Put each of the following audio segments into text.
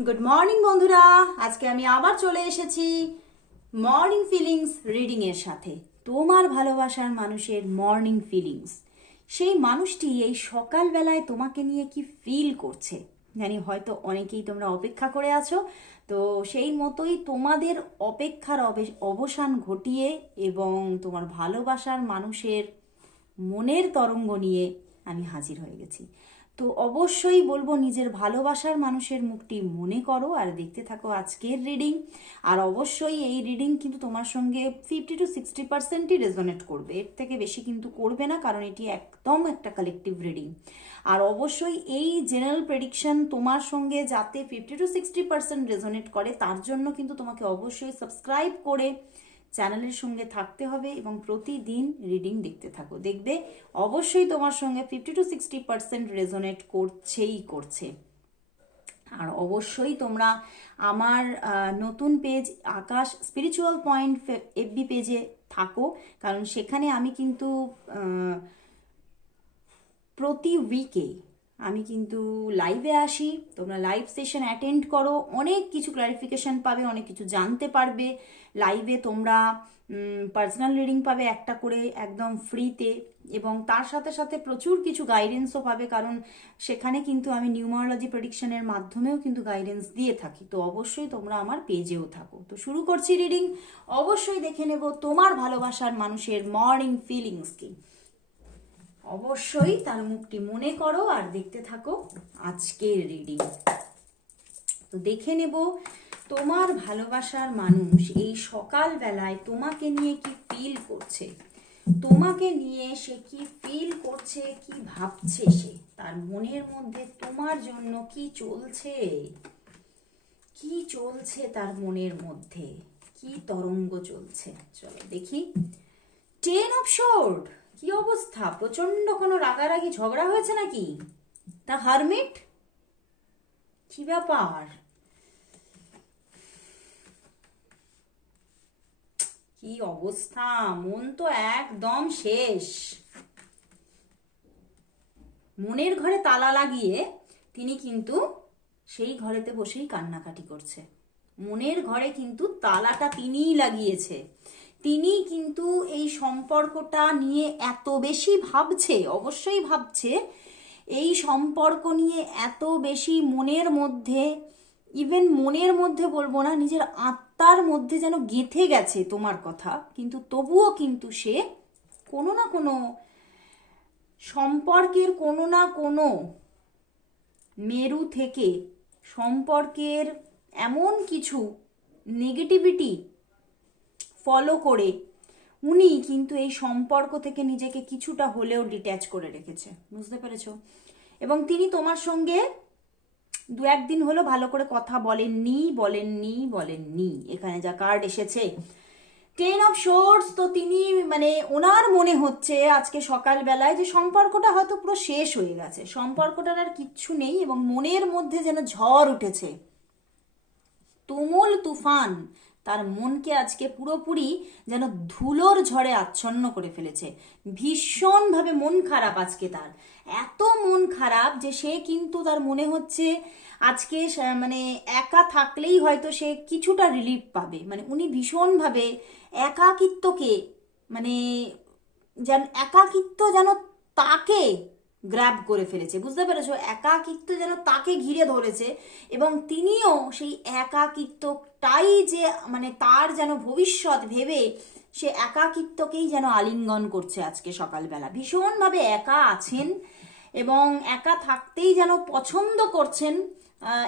Good morning বন্ধুরা। আজকে আমি আবার চলে এসেছি মর্নিং ফিলিংস রিডিং এর সাথে। তোমার ভালোবাসার মানুষের মর্নিং ফিলিংস সেই মানুষটি এই সকালবেলায় তোমাকে নিয়ে কি ফিল করছে? জানি হয়তো অনেকেই তোমরা অপেক্ষা করে আছো। তো সেই মতোই তোমাদের অপেক্ষার অবে- অবসান ঘটিয়ে এবং তোমার ভালোবাসার মানুষের মনের তরঙ্গ নিয়ে আমি হাজির হয়ে গেছি। তো অবশ্যই বলব নিজের ভালোবাসার মানুষের মুখটি মনে করো আর দেখতে থাকো আজকের রিডিং আর অবশ্যই এই রিডিং কিন্তু তোমার সঙ্গে ফিফটি টু সিক্সটি পার্সেন্টই রেজনেট করবে। এর থেকে বেশি কিন্তু করবে না, কারণ এটি একদম একটা কালেকটিভ রিডিং আর অবশ্যই এই জেনারেল প্রেডিকশন তোমার সঙ্গে যাতে fifty to sixty percent resonate করে, তার জন্য কিন্তু তোমাকে অবশ্যই সাবস্ক্রাইব করে চ্যানেলের সঙ্গে থাকতে হবে এবং প্রতিদিন রিডিং দেখতে থাকো। দেখবে অবশ্যই তোমার সঙ্গে fifty to sixty percent resonate করছেই করছে। আর অবশ্যই তোমরা আমার নতুন page Akash spiritual point FB পেজে থাকো। কারণ সেখানে আমি কিন্তু প্রতি উইকে আমি কিন্তু লাইভে আসি, তোমরা লাইভ সেশন অ্যাটেন্ড করো, অনেক কিছু ক্লারিফিকেশন পাবে, অনেক কিছু জানতে পারবে। লাইভে তোমরা পার্সোনাল রিডিং পাবে একটা করে, একদম ফ্রিতে এবং তার সাথে সাথে প্রচুর কিছু গাইডেন্সও পাবে, কারণ সেখানে কিন্তু আমি নিউমারোলজি প্রেডিকশনের মাধ্যমেও কিন্তু গাইডেন্স দিয়ে থাকি। তো অবশ্যই তোমরা আমার পেজেও থাকো। তো শুরু করছি রিডিং অবশ্যই দেখে নেব তোমার ভালোবাসার মানুষের মর্নিং ফিলিংস কি। অবশ্যই তার মুখটি মনে করো আর দেখতে থাকো আজকের রিডিং তো দেখে নেব তোমার ভালোবাসার মানুষ এই সকাল বেলায় তোমাকে নিয়ে কি ফিল করছে? তোমাকে নিয়ে সে কি ফিল করছে, কি ভাবছে সে? তার মনের মধ্যে তোমার জন্য কি চলছে? কি চলছে তার মনের মধ্যে? কি তরঙ্গ চলছে? চলো দেখি। টেন অফ শোর্ট কি অবস্থা? প্রচণ্ড কোনো রাগারাগি ঝগড়া হয়েছে নাকি? তা হারমিট? কি ব্যাপার? কি অবস্থা? মন তো একদম শেষ। মনের ঘরে তালা লাগিয়ে তিনি কিন্তু সেই ঘরেতে বসেই কান্নাকাটি করছে। মনের ঘরে কিন্তু তালাটা তিনিই লাগিয়েছে। তিনি কিন্তু এই সম্পর্কটা নিয়ে এত বেশি ভাবছে, অবশ্যই ভাবছে, এই সম্পর্ক নিয়ে এত বেশি মনের মধ্যে ইভেন মনের মধ্যে বলব না, নিজের আত্মার মধ্যে যেন গেঁথে গেছে তোমার কথা, কিন্তু তবুও কিন্তু সে কোনো না কোনো সম্পর্কের কোনো না কোনো মেরু থেকে সম্পর্কের এমন কিছু নেগেটিভিটি ফলো করে উনি কিন্তু এই সম্পর্ক থেকে নিজেকে কিছুটা হলেও ডিট্যাচ করে রেখেছে। বুঝতে পেরেছ? এবং তিনি তোমার সঙ্গে দু একদিন হলো ভালো করে কথা বলেননি বলেননি বলেননি। এখানে যা কার্ড এসেছে। টেন অফ শোর্টস তো তিনি মানে ওনার মনে হচ্ছে আজকে সকালবেলায় যে সম্পর্কটা হয়তো পুরো শেষ হয়ে গেছে। সম্পর্কটার আর কিচ্ছু নেই এবং মনের মধ্যে যেন ঝড় উঠেছে। তুমুল তুফান। তার মনকে আজকে পুরোপুরি যেন ধুলোর ঝড়ে আচ্ছন্ন করে ফেলেছে। ভীষণভাবে মন খারাপ আজকে তার। এত মন খারাপ যে সে কিন্তু তার মনে হচ্ছে আজকে মানে একা থাকলেই হয়তো সে কিছুটা রিলিফ পাবে। মানে উনি ভীষণভাবে একাকিত্বকে মানে যেন, একাকিত্ব যেন তাকে গ্র্যাব করে ফেলেছে। বুঝতে পেরেছ? একাকিত্ব যেন তাকে ঘিরে ধরেছে এবং তিনিও সেই একাকিত্বটাই যে মানে তার যেন ভবিষ্যৎ ভেবে সে একাকিত্বকেই যেন আলিঙ্গন করছে আজকে সকালবেলা। ভীষণভাবে একা আছেন এবং একা থাকতেই যেন পছন্দ করছেন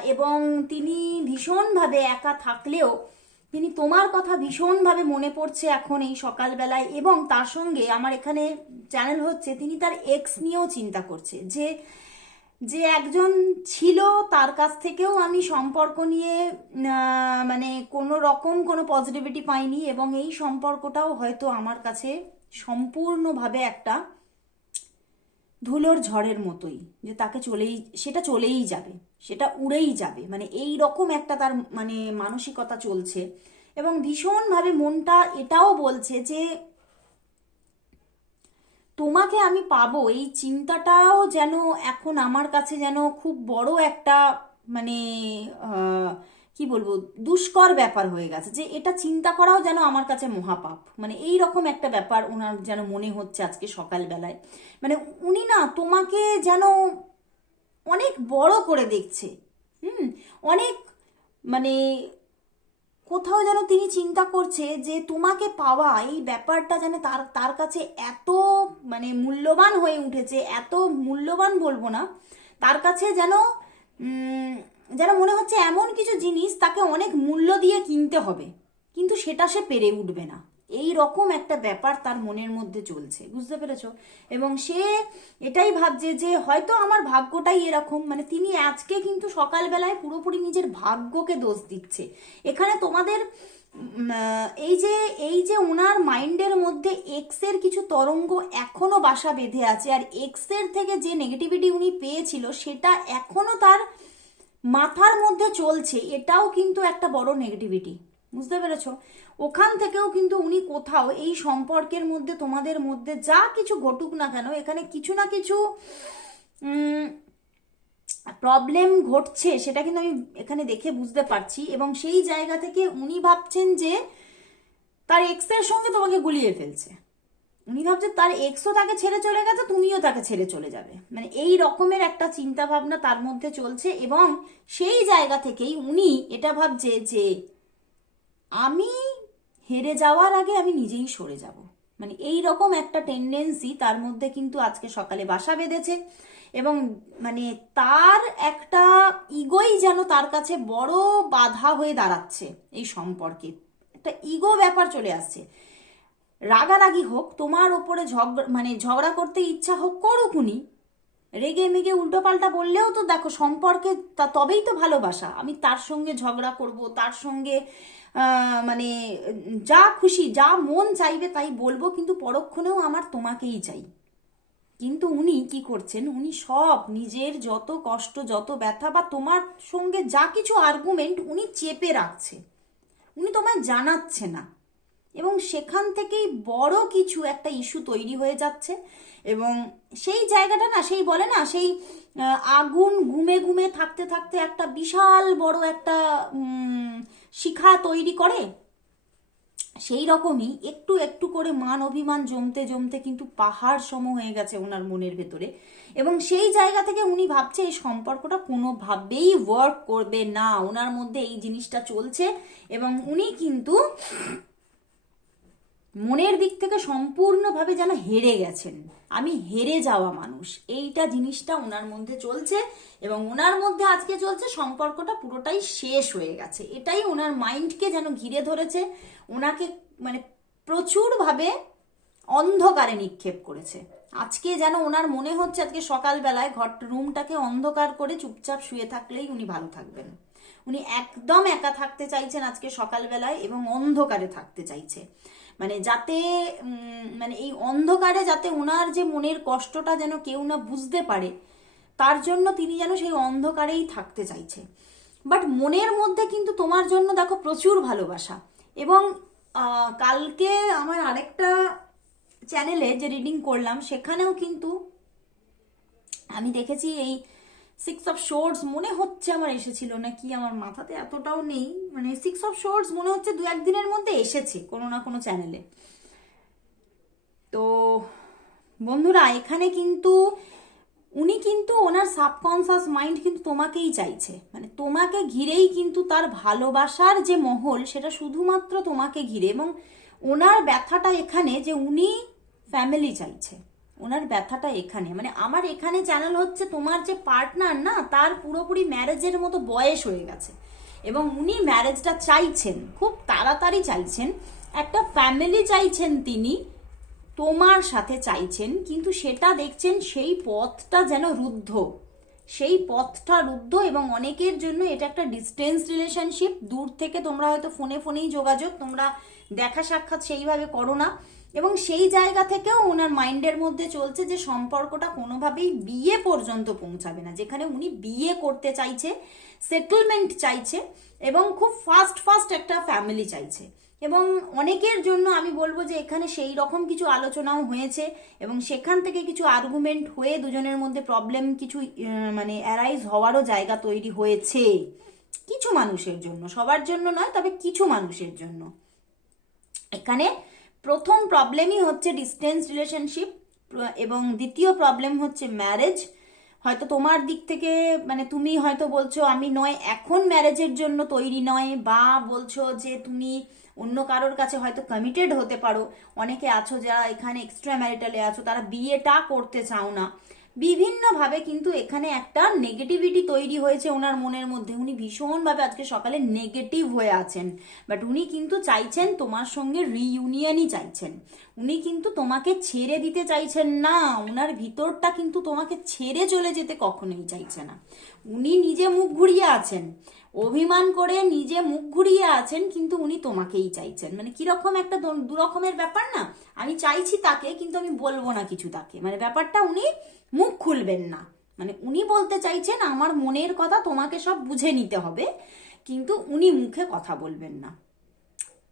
এবং তিনি ভীষণভাবে একা থাকলেও তিনি তোমার কথা ভীষণভাবে মনে পড়ছে এখন এই সকালবেলায় এবং তার সঙ্গে আমার এখানে চ্যানেল হচ্ছে, তিনি তার এক্স নিয়েও চিন্তা করছে যে যে একজন ছিল তার কাছ থেকেও আমি সম্পর্ক নিয়ে মানে কোনো রকম কোনো পজিটিভিটি পাইনি এবং এই সম্পর্কটাও হয়তো আমার কাছে সম্পূর্ণভাবে একটা ধুলোর ঝড়ের মতোই, যে তাকে চলেই, সেটা চলেই যাবে, সেটা উড়েই যাবে। মানে এই রকম একটা তার মানে মানসিকতা চলছে এবং ভীষণভাবে মনটা এটাও বলছে যে, তোমাকে আমি পাবো, এই চিন্তাটাও যেন এখন আমার কাছে যেন খুব বড় একটা মানে কি বলব, দুষ্কর ব্যাপার হয়ে গেছে যে এটা চিন্তা করাও যেন আমার কাছে মহাপাপ। মানে এই রকম একটা ব্যাপার ওনার যেন মনে হচ্ছে আজকে সকালবেলায়। মানে উনি না তোমাকে যেন অনেক বড় করে দেখছে। হুম? অনেক মানে কোথাও যেন তিনি চিন্তা করছে যে তোমাকে পাওয়া এই ব্যাপারটা যেন তার তার কাছে এত মানে মূল্যবান হয়ে উঠেছে, এত মূল্যবান বলব না, তার কাছে যেন যেন মনে হচ্ছে এমন কিছু জিনিস তাকে অনেক মূল্য দিয়ে কিনতে হবে, কিন্তু সেটা সে পেরে উঠবে না। এই রকম একটা ব্যাপার তার মনের মধ্যে চলছে, বুঝতে পেরেছ? এবং সে এটাই ভাবছে যে হয়তো আমার ভাগ্যটাই এরকম মানে তিনি আজকে কিন্তু সকালবেলায় পুরোপুরি নিজের ভাগ্যকে দোষ দিচ্ছে। এখানে তোমাদের এই যে এই যে ওনার মাইন্ডের মধ্যে এক্সের কিছু তরঙ্গ এখনও বাসা বেঁধে আছে, আর এক্সের থেকে যে নেগেটিভিটি উনি পেয়েছিল, সেটা এখনও তার মাথার মধ্যে চলছে, এটাও কিন্তু একটা বড় নেগেটিভিটি বুঝতে পেরেছ? ওখান থেকেও কিন্তু উনি কোথাও এই সম্পর্কের মধ্যে, তোমাদের মধ্যে যা কিছু ঘটুক না কেন, এখানে কিছু না কিছু প্রবলেম ঘটছে, সেটা কিন্তু আমি এখানে দেখে বুঝতে পারছি। এবং সেই জায়গা থেকে উনি ভাবছেন যে, তার এক্সের সঙ্গে তোমাকে গুলিয়ে ফেলছে। উনি ভাবছে, তার এক্সও তাকে ছেড়ে চলে গেছে, তুমিও তাকে ছেড়ে চলে যাবে। মানে এই রকমের একটা চিন্তা ভাবনা তার মধ্যে চলছে এবং সেই জায়গা থেকেই উনি এটা ভাবছে যে, আমি হেরে যাওয়ার আগে আমি নিজেই সরে যাব। মানে এই রকম একটা টেন্ডেন্সি তার মধ্যে কিন্তু আজকে সকালে বাসা বেঁধেছে এবং মানে তার একটা ইগোই যেন তার কাছে বড় বাধা হয়ে দাঁড়াচ্ছে এই সম্পর্কে। একটা ইগো ব্যাপার চলে আসছে। রাগারাগি হোক, তোমার ওপরে ঝগড়া মানে ঝগড়া করতে ইচ্ছা হোক, করুক উনি। রেগে মেগে উল্টো পাল্টা বললেও তো দেখো সম্পর্কে তা তবেই তো ভালোবাসা। আমি তার সঙ্গে ঝগড়া করব, তার সঙ্গে মানে যা খুশি, যা মন চাইবে তাই বলব, কিন্তু পরক্ষণেও আমার তোমাকেই চাই। কিন্তু উনি কি করছেন? উনি সব, নিজের যত কষ্ট, যত ব্যথা বা তোমার সঙ্গে যা কিছু আর্গুমেন্ট উনি চেপে রাখছে। উনি তোমায় জানাচ্ছে না। এবং সেখান থেকেই বড় কিছু একটা ইস্যু তৈরি হয়ে যাচ্ছে। এবং সেই জায়গাটা না, সেই বলে না, সেই আগুন ঘুমে ঘুমে থাকতে থাকতে একটা বিশাল বড় একটা শিখা তৈরি করে। সেই রকমই একটু একটু করে মান অভিমান জমতে জমতে কিন্তু পাহাড় সম হয়ে গেছে ওনার মনের ভেতরে। এবং সেই জায়গা থেকে উনি ভাবছে এই সম্পর্কটা কোনোভাবেই ওয়ার্ক করবে না। ওনার মধ্যে এই জিনিসটা চলছে এবং উনি কিন্তু মনের দিক থেকে সম্পূর্ণভাবে যেন হেরে গেছেন। আমি হেরে যাওয়া মানুষ। এইটা জিনিসটা ওনার মধ্যে চলছে এবং ওনার মধ্যে আজকে চলছে, সম্পর্কটা পুরোটাই শেষ হয়ে গেছে। এটাই ওনার মাইন্ডকে যেন ঘিরে ধরেছে। ওনাকে মানে প্রচুরভাবে অন্ধকারে নিক্ষেপ করেছে। আজকে যেন ওনার মনে হচ্ছে, আজকে সকালবেলায় ঘর রুমটাকে অন্ধকার করে চুপচাপ শুয়ে থাকলেই উনি ভালো থাকবেন। উনি একদম একা থাকতে চাইছেন আজকে সকালবেলায় এবং অন্ধকারে থাকতে চাইছে। মানে যাতে মানে এই অন্ধকারে যাতে ওনার যে মনের কষ্টটা যেন কেউ না বুঝতে পারে, তার জন্য তিনি যেন সেই অন্ধকারেই থাকতে চাইছে। বাট মনের মধ্যে কিন্তু তোমার জন্য দেখো প্রচুর ভালোবাসা। এবং কালকে আমার আরেকটা চ্যানেলে যে রিডিং করলাম, সেখানেও কিন্তু আমি দেখেছি এই সিক্স অফ শোর্টস মনে হচ্ছে আমার এসেছিল, নাকি আমার মাথাতে এতটাও নেই। মানে সিক্স অফ শোর্টস মনে হচ্ছে দু একদিনের মধ্যে এসেছে কোনো না কোনো চ্যানেলে তো বন্ধুরা, এখানে কিন্তু উনি কিন্তু ওনার সাবকনসাস মাইন্ড কিন্তু তোমাকেই চাইছে। মানে তোমাকে ঘিরেই কিন্তু তার ভালোবাসার যে মহল, সেটা শুধুমাত্র তোমাকে ঘিরে এবং ওনার ব্যথাটা এখানে যে উনি ফ্যামিলি চাইছে। ওনার ব্যথাটা এখানে। মানে আমার এখানে চ্যানেল হচ্ছে তোমার যে পার্টনার না, তার পুরোপুরি ম্যারেজের মতো বয়স হয়ে গেছে। এবং উনি ম্যারেজটা চাইছেন, খুব তাড়াতাড়ি চাইছেন। একটা ফ্যামিলি চাইছেন তিনি, তোমার সাথে চাইছেন, কিন্তু সেটা দেখছেন সেই পথটা যেন রুদ্ধ। সেই পথটা রুদ্ধ এবং অনেকের জন্য এটা একটা ডিস্টেন্স রিলেশনশিপ দূর থেকে তোমরা হয়তো ফোনে ফোনেই যোগাযোগ, তোমরা দেখা সাক্ষাৎ সেইভাবে করো না। এবং সেই জায়গা থেকেও ওনার মাইন্ডের মধ্যে চলছে যে সম্পর্কটা কোনোভাবেই বিয়ে পর্যন্ত পৌঁছাবে না। যেখানে উনি বিয়ে করতে চাইছে সেটেলমেন্ট চাইছে এবং খুব ফাস্ট ফাস্ট একটা ফ্যামিলি চাইছে। এবং অনেকের জন্য আমি বলব যে এখানে সেই রকম কিছু আলোচনাও হয়েছে এবং সেখান থেকে কিছু আর্গুমেন্ট হয়ে দুজনের মধ্যে প্রবলেম কিছু মানে অ্যারাইজ হওয়ারও জায়গা তৈরি হয়েছে। কিছু মানুষের জন্য, সবার জন্য নয়, তবে কিছু মানুষের জন্য। এখানে প্রথম প্রবলেমই হচ্ছে ডিস্টেন্স রিলেশনশিপ এবং দ্বিতীয় প্রবলেম হচ্ছে ম্যারেজ হয়তো তোমার দিক থেকে মানে তুমি হয়তো বলছো, আমি নয়, এখন ম্যারেজের জন্য তৈরি নয়। বা বলছো যে, তুমি অন্য কারোর কাছে হয়তো কমিটেড হতে পারো। অনেকে আছো যারা এখানে এক্সট্রা ম্যারিটালে আছো, তারা বিয়েটা করতে চাও না। বিভিন্নভাবে কিন্তু এখানে একটা নেগেটিভিটি তৈরি হয়েছে ওনার মনের মধ্যে। উনি ভীষণভাবে আজকে সকালে নেগেটিভ হয়ে আছেন। বাট উনি কিন্তু চাইছেন তোমার সঙ্গে রিইউনিয়নই চাইছেন। উনি কিন্তু তোমাকে ছেড়ে দিতে চাইছেন না। ওনার ভিতরটা কিন্তু তোমাকে ছেড়ে চলে যেতে কখনোই চাইছে না। উনি নিজে মুখ ঘুরিয়ে আছেন। অভিমান করে নিজে মুখ ঘুরিয়ে আছেন, কিন্তু উনি তোমাকেই চাইছেন। মানে কীরকম একটা দুরকমের ব্যাপার না? আমি চাইছি তাকে, কিন্তু আমি বলব না কিছু তাকে। মানে ব্যাপারটা উনি মুখ খুলবেন না। মানে উনি বলতে চাইছেন, আমার মনের কথা তোমাকে সব বুঝে নিতে হবে, কিন্তু উনি মুখে কথা বলবেন না।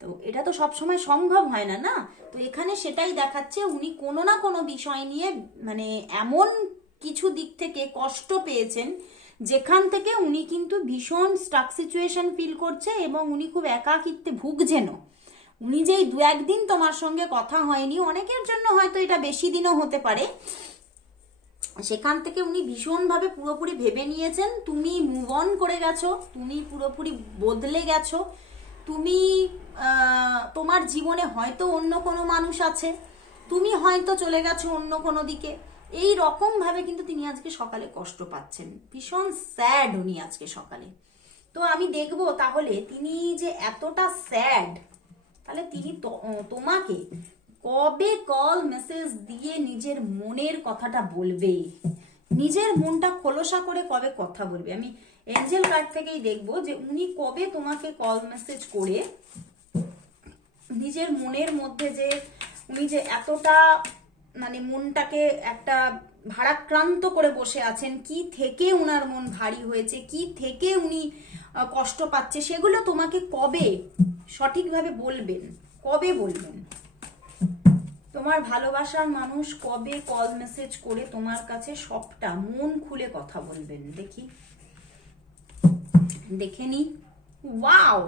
তো এটা তো সবসময় সম্ভব হয় না না? তো এখানে সেটাই দেখাচ্ছে, উনি কোনো না কোনো বিষয় নিয়ে মানে এমন কিছু দিক থেকে কষ্ট পেয়েছেন যেখান থেকে উনি কিন্তু ভীষণ স্টাক সিচুয়েশন ফিল করছে এবং উনি খুব একাকিত্বে ভুগছেনও। উনি যেই দু একদিন তোমার সঙ্গে কথা হয়নি, অনেকের জন্য হয়তো এটা বেশি দিনও হতে পারে। সেখান থেকে উনি ভীষণভাবে পুরোপুরি ভেবে নিয়েছেন, তুমি মুভ অন করে গেছো, তুমি পুরোপুরি বদলে গেছো, তুমি তোমার জীবনে হয়তো অন্য কোনো মানুষ আছে, তুমি হয়তো চলে গেছো অন্য কোনো দিকে। এই রকম ভাবে কিন্তু তিনি আজকে সকালে কষ্ট পাচ্ছেন। ভীষণ স্যাড উনি আজকে সকালে। তো আমি দেখব তাহলে তিনি যে এতটা স্যাড তাহলে তিনি তোমাকে কবে কল মেসেজ দিয়ে নিজের মনের কথাটা বলবে? নিজের মনটা খোলসা করে কবে কথা বলবে? আমি এঞ্জেল কার্ড থেকেই দেখব যে উনি কবে তোমাকে কল মেসেজ করে নিজের মনের মধ্যে যে উনি যে এতটা মানে মনটাকে একটা ভারাক্রান্ত করে বসে আছেন। কি থেকে উনার মন ভারী হয়েছে? কি থেকে উনি কষ্ট পাচ্ছে? সেগুলো তোমাকে কবে সঠিকভাবে বলবেন? কবে বলবেন? তোমার ভালোবাসার মানুষ কবে কল মেসেজ করে তোমার কাছে সবটা? মন খুলে কথা বলবেন। দেখি। দেখে নি। ওয়াও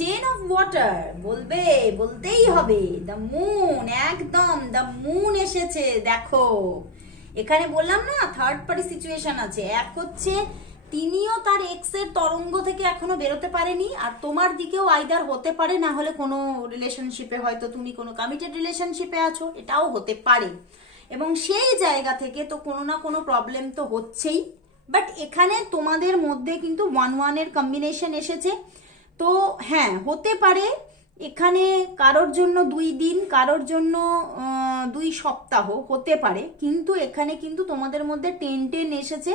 টেন অফ ওয়াটার বলবে, বলতেই হবে। দ্য মুন একদম দ্য মুন এসেছে, দেখো। এখানে বললাম না থার্ড পার্টি সিচুয়েশন আছে। এক হচ্ছে, তিনিও তার এক্সের তরঙ্গ থেকে এখনও বেরোতে পারেনি, আর তোমার দিকেও আইদার হতে পারে, না হলে কোনো রিলেশনশিপে হয়তো তুমি কোনো কমিটেড রিলেশনশিপে আছো, এটাও হতে পারে। এবং সেই জায়গা থেকে তো কোনো না কোনো প্রবলেম তো হচ্ছেই। বাট এখানে তোমাদের মধ্যে কিন্তু ওয়ান ওয়ানের কম্বিনেশন এসেছে। তো হ্যাঁ হতে পারে এখানে কারোর জন্য দুই দিন, কারোর জন্য দুই সপ্তাহ হতে পারে। কিন্তু এখানে কিন্তু তোমাদের মধ্যে টেন টেন এসেছে।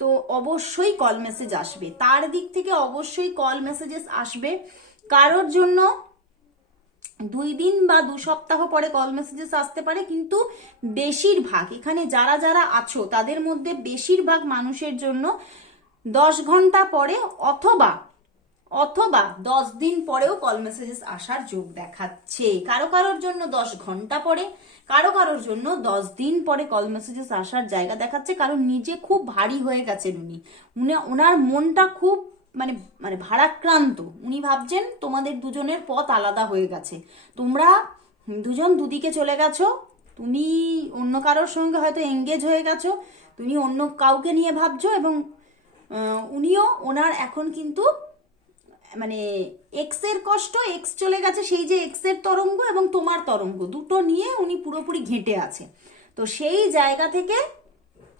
তো অবশ্যই কল মেসেজ আসবে। তার দিক থেকে অবশ্যই কল মেসেজেস আসবে। কারোর জন্য দুই দিন বা দু সপ্তাহ পরে কল মেসেজেস আসতে পারে। কিন্তু বেশিরভাগ, এখানে যারা যারা আছো, তাদের মধ্যে বেশিরভাগ মানুষের জন্য দশ ঘণ্টা পরে অথবা অথবা দশ দিন পরেও কল মেসেজেস আসার যোগ দেখাচ্ছে। কারও কারোর জন্য দশ ঘণ্টা পরে, কারও কারোর জন্য দশ দিন পরে কল মেসেজেস আসার জায়গা দেখাচ্ছে। কারণ নিজে খুব ভারী হয়ে গেছেন উনি। উনি ওনার মনটা খুব মানে মানে ভারাক্রান্ত। উনি ভাবছেন তোমাদের দুজনের পথ আলাদা হয়ে গেছে। তোমরা দুজন দুদিকে চলে গেছো, তুমি অন্য কারোর সঙ্গে হয়তো এঙ্গেজ হয়ে গেছো, তুমি অন্য কাউকে নিয়ে ভাবছ এবং উনিও ওনার এখন কিন্তু মানে এক্সের কষ্ট এক্স চলে গেছে সেই যে এক্সের তরঙ্গ এবং তোমার তরঙ্গ। দুটো নিয়ে উনি পুরোপুরি ঘেঁটে আছে। তো সেই জায়গা থেকে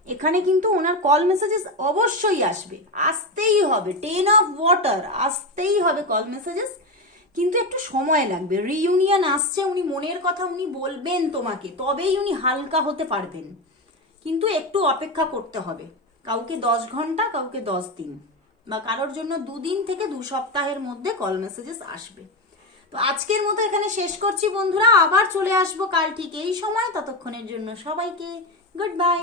এখানে কিন্তু ওনার কল মেসেজেস অবশ্যই আসবে। আসতেই হবে। টেন অফ ওয়াটার আসতেই হবে কল মেসেজেস কিন্তু একটু সময় লাগবে। রিইউনিয়ন আসছে, উনি মনের কথা উনি বলবেন তোমাকে, তবেই উনি হালকা হতে পারবেন। কিন্তু একটু অপেক্ষা করতে হবে। কাউকে দশ ঘণ্টা, কাউকে দশ দিন। বা কারোর জন্য দুদিন থেকে দু সপ্তাহের মধ্যে কল মেসেজেস আসবে। তো আজকের মতো এখানে শেষ করছি বন্ধুরা। আবার চলে আসব কাল ঠিক এই সময়। ততক্ষণের জন্য সবাইকে গুড বাই